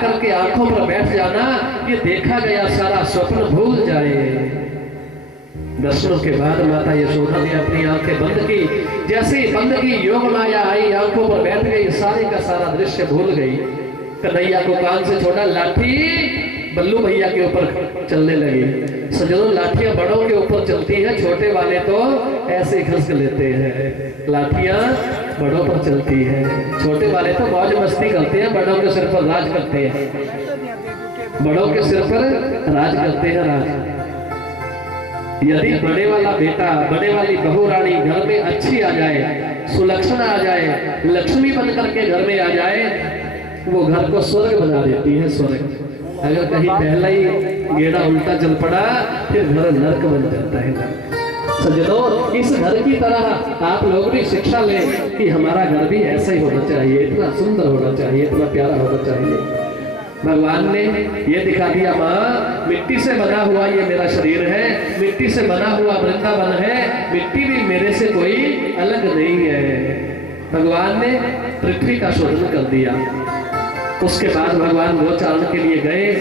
करके आंखों पर बैठ जाना, ये देखा गया सारा स्वप्न भूल जाए। दर्शनों के बाद माता यशोदा ने अपनी आंखें बंद की। जैसे ही बंद की, योग माया आई, आंखों पर बैठ गई, सारे का सारा दृश्य भूल गई। कन्हैया को कान से छोड़ा, लाठी बल्लू भैया के ऊपर चलने लगी। सजनों, लाठियां बड़ों के ऊपर चलती हैं, छोटे वाले तो ऐसे घिसक लेते हैं। लाठियां बड़ों पर चलती है, छोटे वाले तो मौज मस्ती करते हैं, बड़ों के सिर पर राज करते हैं। बड़ों के सिर पर राज करते हैं, राज। यदि बड़े वाला बेटा, बड़े वाली बहू रानी घर में अच्छी आ जाए, सुलक्षणा आ जाए, लक्ष्मी बन करके घर में आ जाए, वो घर को स्वर्ग बना देती है, स्वर्ग। अगर कहीं पहला ही गेड़ा उल्टा चल पड़ा, फिर घर नर्क बन जाता है। सजनों, इस घर की तरह आप लोग भी शिक्षा लें कि हमारा घर भी ऐसा ही होना चाहिए, इतना सुंदर होना चाहिए, इतना प्यारा होना चाहिए। भगवान ने ये दिखा दिया, माँ मिट्टी से बना हुआ ये मेरा शरीर है, मिट्टी से बना हुआ वृंदावन है, मिट्टी भी मेरे से कोई अलग नहीं है। भगवान ने पृथ्वी का शोधन कर दिया। उसके बाद भगवान गोचारण के लिए गए।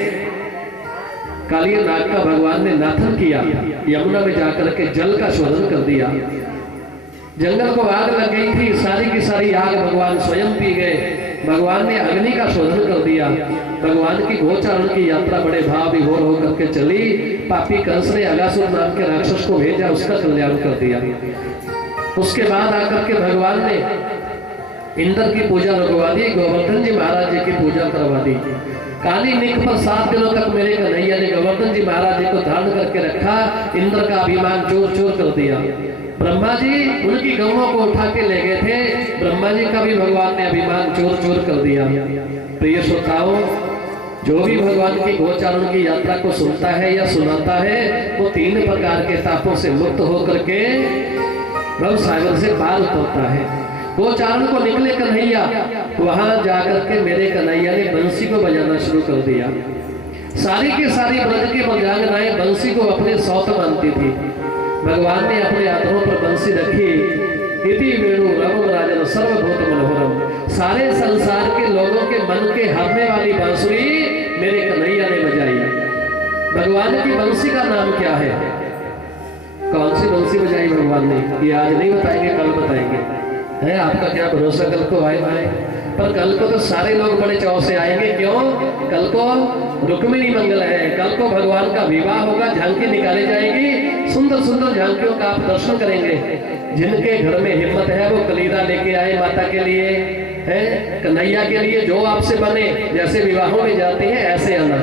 काली नाग का भगवान ने नाथन किया, यमुना में जाकर के जल का शोधन कर दिया। जंगल को आग लग गई थी, सारी की सारी आग भगवान स्वयं पी गए। भगवान ने अग्नि का शोधन कर दिया। भगवान की गोचारण की यात्रा बड़े भाव विभोर होकर के चली। पापी कंस ने अगासुर नाम के राक्षस को भेजा, उसका कल्याण कर दिया। उसके बाद आकर के भगवान ने इंद्र की पूजा लगवा दी, गोवर्धन जी महाराज जी की पूजा करवा दी। काली निक पर 7 दिनों तक मेरे कन्हैया ने गोवर्धन जी महाराज जी को धारण करके रखा। इंद्र का अभिमान चोर चोर कर दिया। ब्रह्मा जी उनकी गौओं को उठा के ले गए थे, ब्रह्मा जी का भी भगवान ने अभिमान चोर चोर कर दिया। प्रिय श्रोताओं, जो भी भगवान की गोचारण की यात्रा को सुनता है या सुनाता है, वो 3 प्रकार के तापों से मुक्त होकर के भव सागर से पार उतरता है। गोचारण को निकले कन्हैया, वहां जाकर के मेरे कन्हैया ने बंसी को बजाना शुरू कर दिया। सारी की सारी ब्रज की मृगांगनाएं बंसी को अपने सौत मानती थी। भगवान ने अपने हाथों पर बंसी रखी। इति वेणु रवम राजन सर्वभूत मनोहरम। सारे संसार के लोगों के मन के हरने वाली बांसुरी मेरे कन्हैया ने बजाई। भगवान की बंसी का नाम क्या है? कौन सी बंसी बजाई भगवान ने, ये आज नहीं बताएंगे, कल बताएंगे। है आपका क्या भरोसा कल को आए? पर कल को तो सारे लोग बड़े चाव से आएंगे। क्यों? कल को रुक्मिणी मंगल है, कल को भगवान का विवाह होगा, झांकी निकाली जाएगी, सुंदर सुंदर झांकियों का आप दर्शन करेंगे। जिनके घर में हिम्मत है वो कलीरा लेके आए माता के लिए, है कन्हैया के लिए, जो आपसे बने। जैसे विवाहों में जाते हैं ऐसे आना,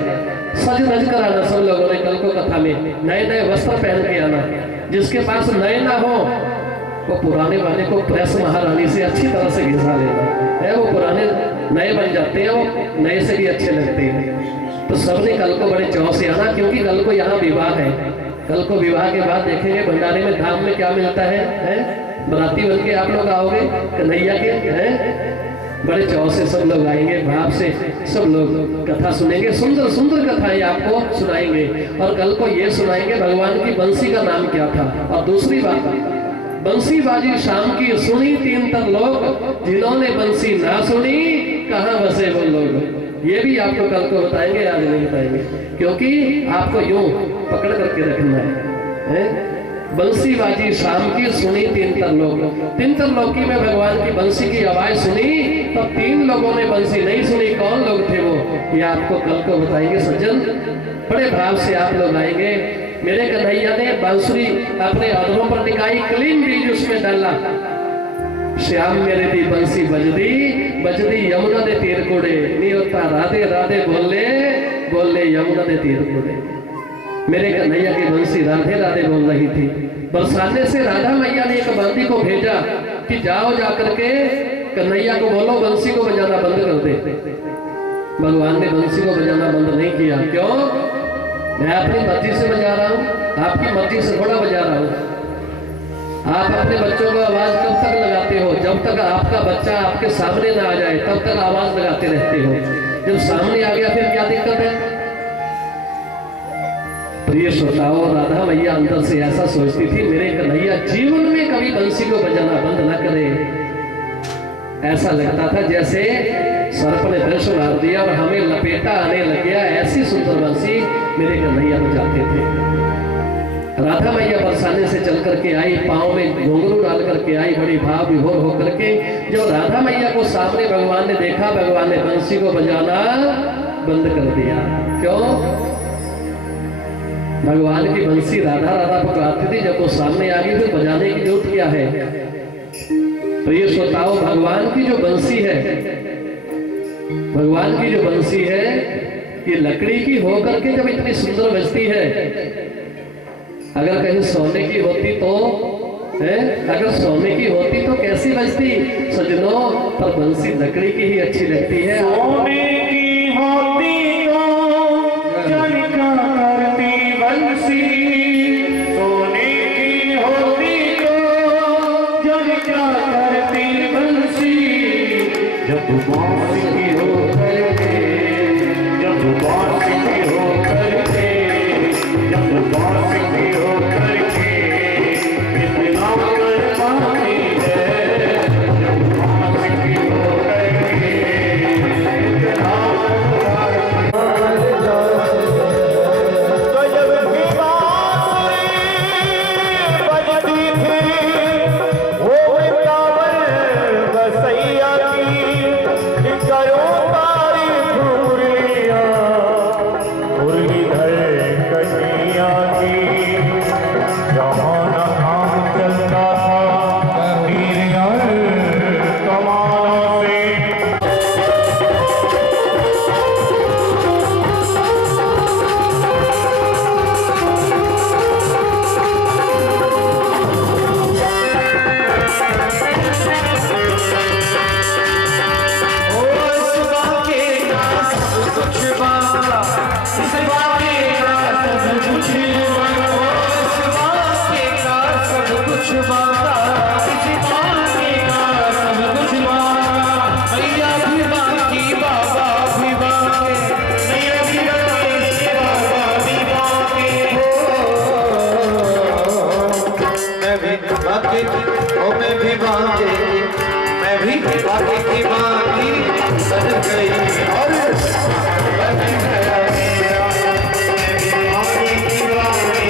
सज नज कर आना। सब लोगों ने कल को कथा में नए नए वस्त्र पहन के आना। जिसके पास नए ना हो वो पुराने वाले को प्रेस महारानी से अच्छी तरह से घिसा लेना है। वो पुराने नए बन जाते हैं, वो नए से भी अच्छे लगते हैं। तो सबने कल को बड़े चाव से आना, क्योंकि कल को यहाँ विवाह है। कल को विवाह के बाद देखेंगे भंडारे में धाम में क्या मिलता है? बराती बन के आप लोग आओगे कन्हैया के, हैं? बड़े चाव से सब लोग आएंगे, भाव से सब लोग कथा सुनेंगे, सुंदर सुंदर कथाएं आपको सुनाएंगे। और कल को ये सुनाएंगे भगवान की बंसी का नाम क्या था। और दूसरी बात, बंसी बाजी शाम की सुनी 3 तर लोग, जिन्होंने बंसी ना सुनी कहाँ बसे वो लोग। ये भी आपको कल को बताएंगे, आज नहीं बताएंगे, क्योंकि आपको यूं पकड़ करके रखना है। बंसी बाजी शाम की सुनी 3 तर लोग। 3 तर लोकी में भगवान की बंसी की आवाज सुनी, तो 3 लोगों ने बंसी नहीं सुनी। कौन लोग थे वो, ये आपको कल को बताएंगे सज्जन। बड़े भाव से आप लोग आएंगे। मेरे कन्हैया ने बांसुरी अपने अधरों पर टिकाई, क्लीन बीज उसमें डाला। श्याम मेरे दी बंसी बजदी बजदी यमुना दे तीर कोड़े, नहीं होता राधे राधे बोले बोले यमुना दे तीर कोड़े। मेरे कन्हैया की बंसी राधे राधे बोल रही थी। बरसाने से राधा मैया ने एक बंदी को भेजा कि जाओ जाकर के कन्हैया को बोलो बंसी को बजाना बंद कर दे। भगवान ने बंसी को बजाना बंद नहीं किया। क्यों? मैं अपनी मर्जी से बजा रहा हूँ, आपकी मर्जी से थोड़ा बजा रहा हूँ। आप अपने बच्चों को आवाज कब तक लगाते हो? जब तक आपका बच्चा आपके सामने ना आ जाए तब तक आवाज लगाते रहते हो। जब सामने आ गया फिर क्या दिक्कत है? प्रिय श्रोताओं, राधा मैया अंदर से ऐसा सोचती थी, मेरे कन्हैया जीवन में कभी बंसी को बजाना बंद न करे। ऐसा लगता था जैसे सर्प ने विष मार दिया और हमें लपेटा आने लग गया। ऐसी सुंदर बंसी मेरे कन्हैया बजाते थे। राधा मैया बरसाने से चल करके आई, पाँव में घुंघरू डाल करके आई, बड़ी भाव विभोर होकर के। जब राधा मैया को सामने भगवान ने देखा, भगवान ने बंसी को बजाना बंद कर दिया। क्यों? भगवान की बंसी राधा राधा पुकारती थी, जब वो सामने आ गई फिर बजाने की जरूरत क्या है? तो ये सोताओ, भगवान की जो बंसी है, भगवान की जो बंसी है ये लकड़ी की होकर के जब इतनी सुंदर बजती है, अगर कहीं सोने की होती तो है, अगर सोने की होती तो कैसी बजती सजनों? पर बंसी लकड़ी की ही अच्छी लगती है। सोने की होती तो चमका करती बंसी, सोने की होती तो चमका करती बंसी। जब बांस की हो करके, जब बांस की हो करके, जब बांस की हो करके इतना कर पाती है, जब बांस की हो करके इतना तो जब की बांसुरी बजती थी वो वृंदावन बसैया की, करो बारी धूरिया मुरलीधर कन्हैया की। जहाँ न काम चलता था हीरियर कमानों से। मैं भी बाकी की बाकी बन गई और बन गया मेरा, बाकी की बाकी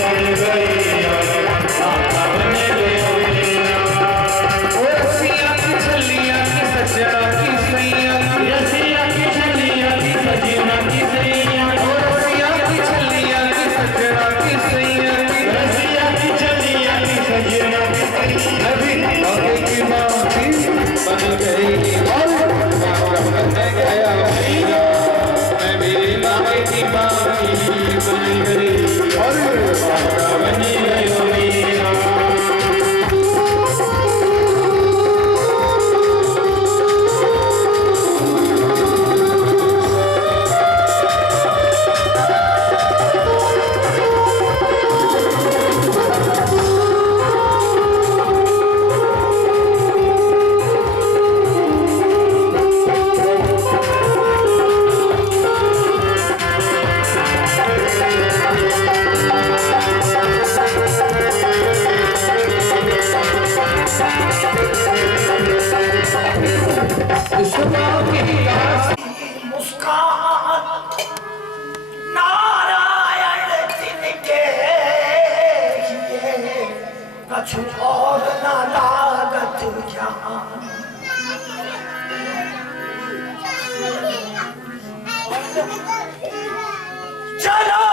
बन गई और बन गया मेरा। ओ रसिया की छलिया की सजना की सैया, रसिया की छलिया की सजना की सैया, ओ रसिया की छलिया की सजना की सैया, रसिया की छलिया की सजना की सैया। मैं भी बाकी की बाकी बन गई और बन गया मेरा, मैं मेरी बाकी की बाकी बन गई और बन गया मेरा। नारायण तिनके कछु और न लागत ज्ञान। चलो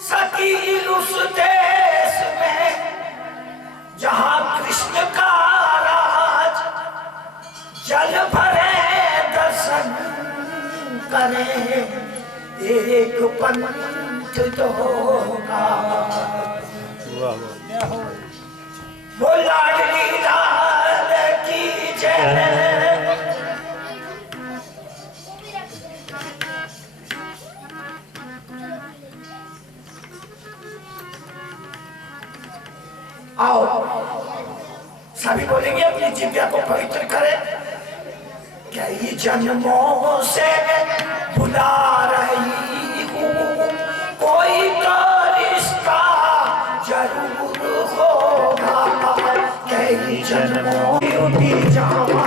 सखी उस देश में जहाँ कृष्ण का राज, जल भरे दर्शन करे एक पंथ तो होगा। वो लाडली लाल की जय। आओ सभी बोलेंगे अपनी जिज्ञा को पवित्र करें। कई जन्मों से बुला रही हूँ, कोई तो रिश्ता जरूर होगा। कई जन्मों उठी जावा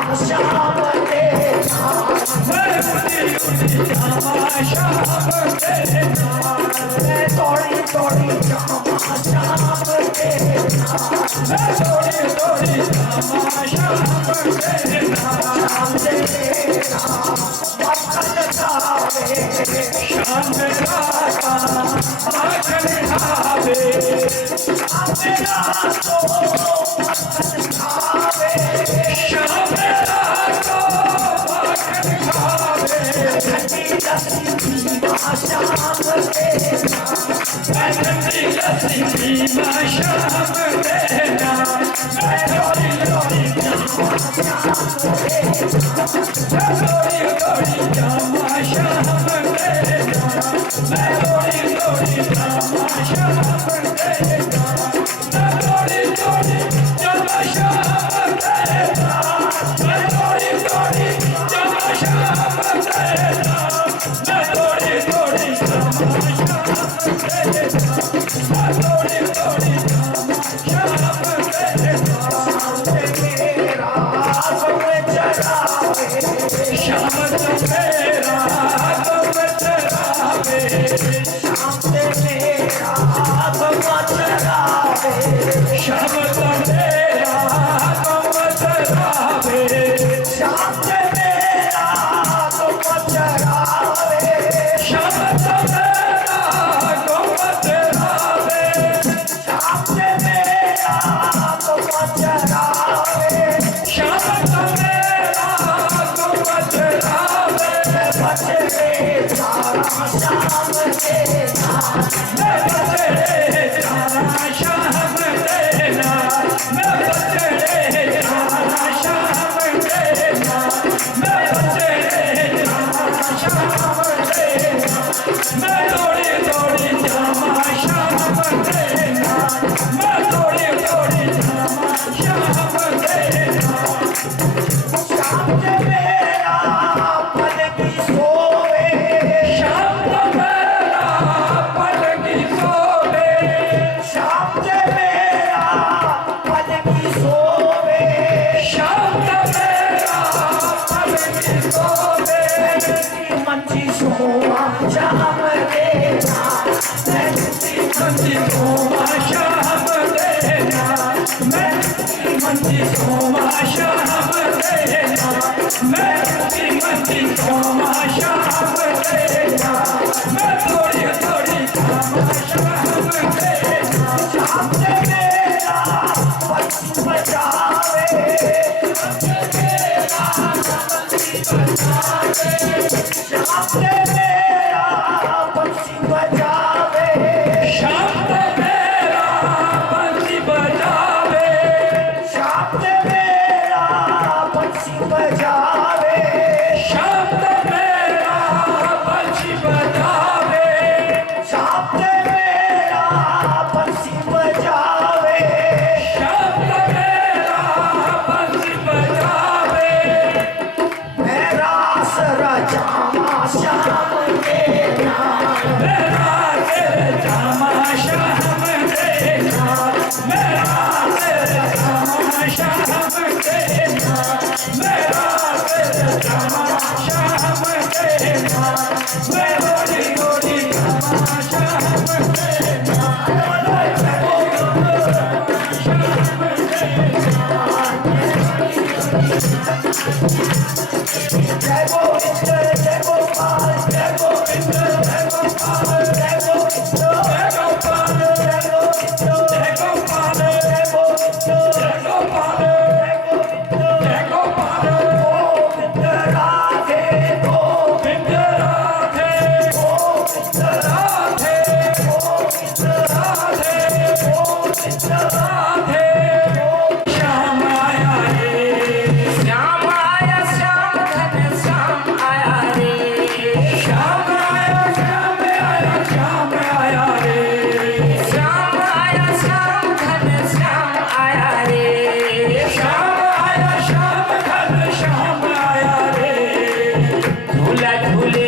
झूला झूले